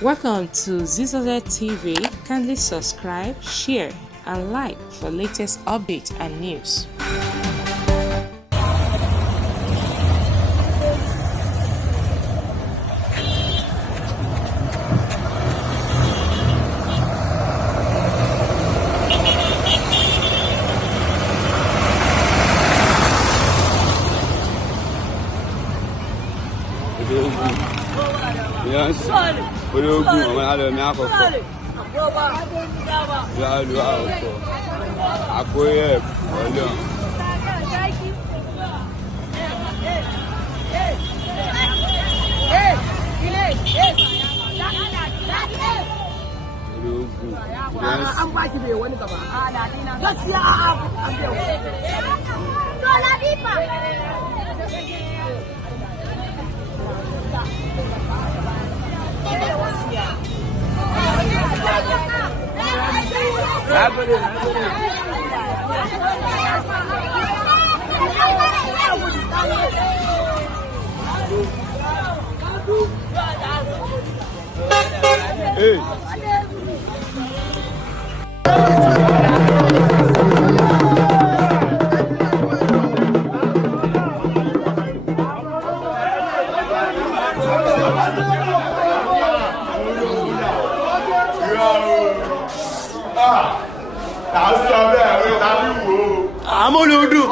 Welcome to ZZZ TV. Kindly subscribe, share, and like for latest updates and news. Yes. Ológun ọmọ alẹ́ mi àkọ́kọ́. Yálù àwòkọ́. Àkóyè ọlọ́run. Ológun. An ba ki bai wani gaba. Gaskiya an bai Hey. Àmọ́ ló dùn.